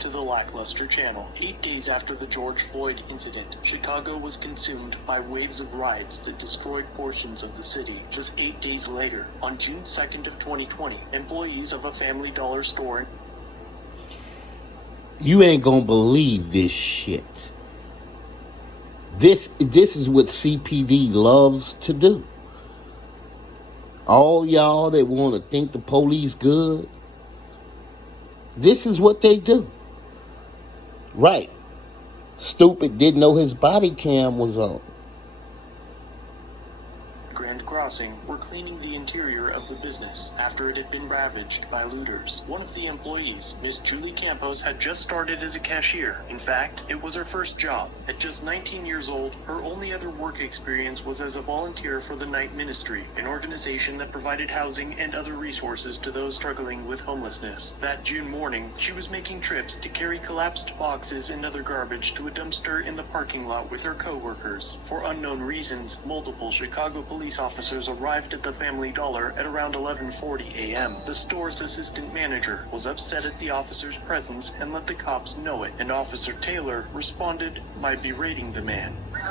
to the lackluster channel. 8 days after the George Floyd incident, Chicago was consumed by waves of riots that destroyed portions of the city. Just 8 days later, on June 2nd of 2020, employees of a Family Dollar store... You ain't gonna believe this shit. This is what CPD loves to do. All y'all that want to think the police good, this is what they do. Right. Stupid didn't know his body cam was on. Grand Crossing were cleaning the interior of the business after it had been ravaged by looters. One of the employees, Miss Julie Campos, had just started as a cashier. In fact, it was her first job. At just 19 years old, her only other work experience was as a volunteer for the Night Ministry, an organization that provided housing and other resources to those struggling with homelessness. That June morning, she was making trips to carry collapsed boxes and other garbage to a dumpster in the parking lot with her co-workers. For unknown reasons, multiple Chicago police officers arrived at the Family Dollar at around 11:40 a.m. The store's assistant manager was upset at the officer's presence and let the cops know it, and Officer Taylor responded by berating the man. You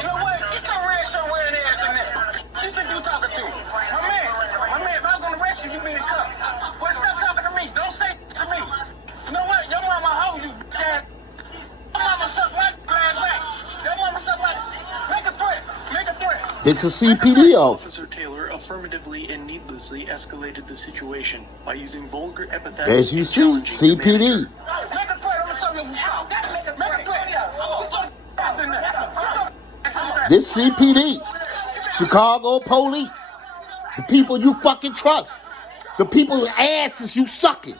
know what? Get your red shirt wearing ass in there. Who's think you talking to? My man, if I was gonna arrest you, you'd be in cuffs. Boy, stop talking to me. Don't say to me. You know what? Your mama hoe you, bitch ass. Your mama sucked my last night. Your mama sucked my... Make a threat. Make a threat. It's a CPD officer. Officer Taylor affirmatively and needlessly escalated the situation by using vulgar epithets. As you see, CPD. Make a threat. I'm gonna show you. Make a threat. Get your ass in there. This CPD, Chicago police, the people you fucking trust, the people's asses you sucking.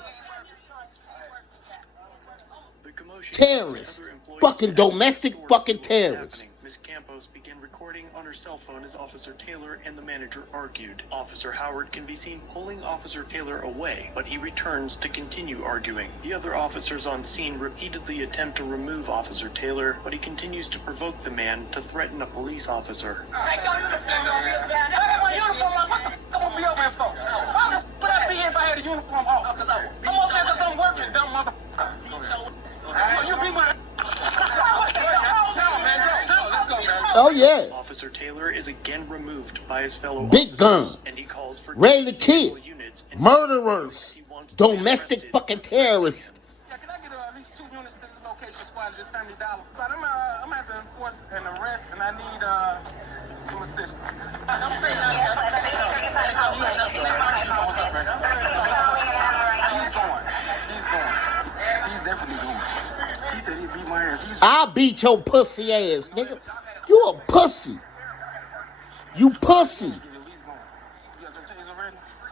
Terrorists, fucking domestic fucking terrorists. Miss Campos began recording on her cell phone as Officer Taylor and the manager argued. Officer Howard can be seen pulling Officer Taylor away, but he returns to continue arguing. The other officers on scene repeatedly attempt to remove Officer Taylor, but he continues to provoke the man to threaten a police officer. Take your uniform off. I have my uniform on. What the f*** I'm gonna be over here for? Why would I be here if I had a uniform off? I'm over here because I'm working, dumb motherfucker. You be my... Oh yeah. Officer Taylor is again removed by his fellow Big officers, guns, and he calls for ready to kill, units and murderers, he wants to be domestic arrested. fucking terrorists. Yeah, can I get at least 2 units to this location squad at this Family Dollar? But I'm going to have to enforce an arrest, and I need some assistance. Don't say nothing else. He's going. He's definitely going. He said he'd beat my ass. I'll beat your pussy ass, nigga. You a pussy. You pussy.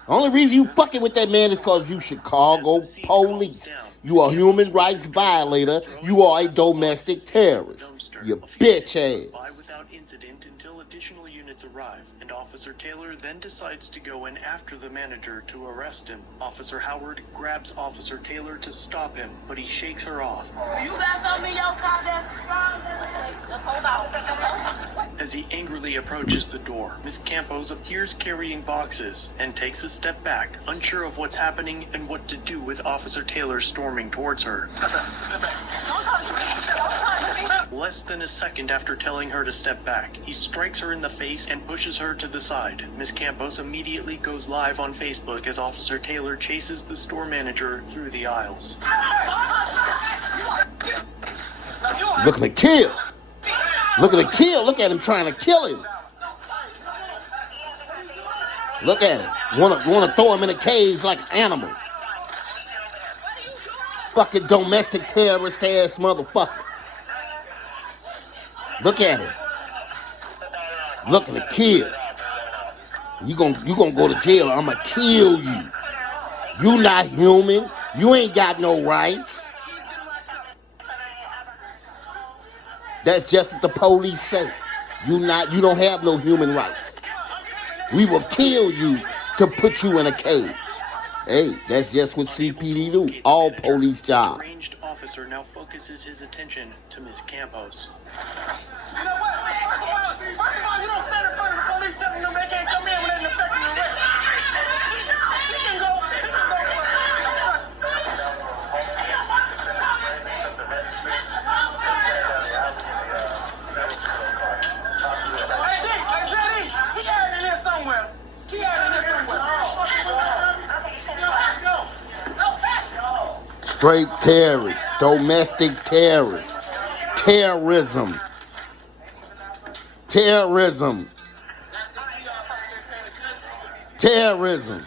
Only reason you fucking with that man is because you Chicago police. You a human rights violator. You are a domestic terrorist. You bitch ass. Without incident until additional units arrive, and Officer Taylor then decides to go in after the manager to arrest him. Officer Howard grabs Officer Taylor to stop him, but he shakes her off. You got something in your car that's strong? Just hold on. As he angrily approaches the door, Miss Campos appears carrying boxes and takes a step back, unsure of what's happening and what to do with Officer Taylor storming towards her. Less than a second after telling her to step back, he strikes her in the face and pushes her to the side. Miss Campos immediately goes live on Facebook as Officer Taylor chases the store manager through the aisles. Look at the kill. Look at the kill. Look at him trying to kill him. Look at him. Wanna throw him in a cage like an animal. Fucking domestic terrorist ass motherfucker. Look at him. Look at the kill. You gonna go to jail. I'ma kill you. You not human. You ain't got no rights. That's just what the police say. You don't have no human rights. We will kill you to put you in a cage. Hey, that's just what CPD do. All police jobs. The ranged officer now focuses his attention to Miss Campos. You know what? First of all, you don't stand in front of the police telling them they can't come in when they're in effect of arrest. She can go. Straight terrorists, domestic terrorists, terrorism, terrorism, terrorism.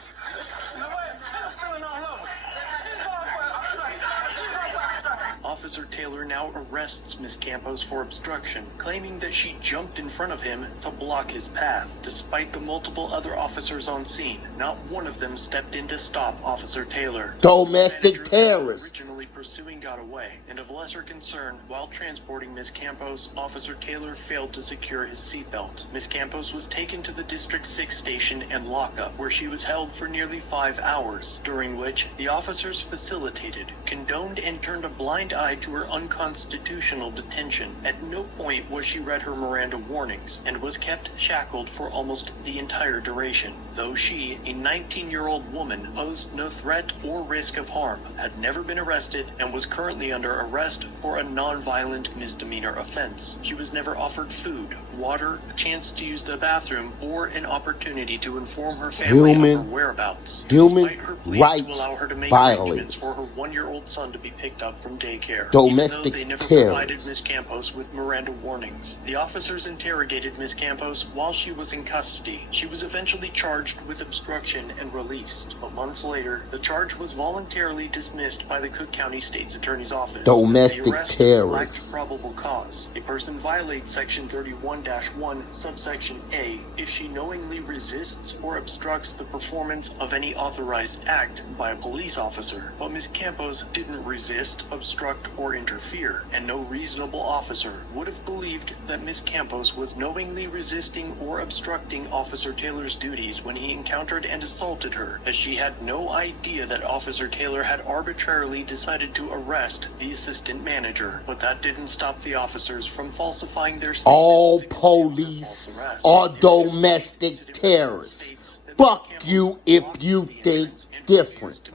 Officer Taylor now arrests Miss Campos for obstruction, claiming that she jumped in front of him to block his path. Despite the multiple other officers on scene, not one of them stepped in to stop Officer Taylor. Domestic terrorists. Originally pursuing got away, and of lesser concern, while transporting Miss Campos, Officer Taylor failed to secure his seatbelt. Miss Campos was taken to the District 6 station and lockup, where she was held for nearly 5 hours, during which the officers facilitated, condoned, and turned a blind eye to her unconstitutional detention. At no point was she read her Miranda warnings, and was kept shackled for almost the entire duration. Though she, a 19-year-old woman, posed no threat or risk of harm, had never been arrested, and was currently under arrest for a non-violent misdemeanor offense. She was never offered food, water, a chance to use the bathroom, or an opportunity to inform her family of her whereabouts, despite her pleas to allow her to make arrangements for her 1-year-old son to be picked up from daycare. Domestic even though they never terrorists. provided Miss Campos with Miranda warnings. The officers interrogated Miss Campos while she was in custody. She was eventually charged with obstruction and released, but months later, the charge was voluntarily dismissed by the Cook County State's Attorney's Office. Domestic as the arrest terrorists. lacked probable cause. A person violates Section 31-1, subsection A, if she knowingly resists or obstructs the performance of any authorized act by a police officer. But Miss Campos didn't resist, obstruct, or interfere, and no reasonable officer would have believed that Miss Campos was knowingly resisting or obstructing Officer Taylor's duties when he encountered and assaulted her, as she had no idea that Officer Taylor had arbitrarily decided to arrest the assistant manager. But that didn't stop the officers from falsifying their statements. All to conceal their police false arrest. are domestic terrorists. Fuck you if you think different.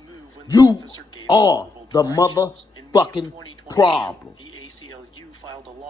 You are the motherfucking problem. The ACLU filed a law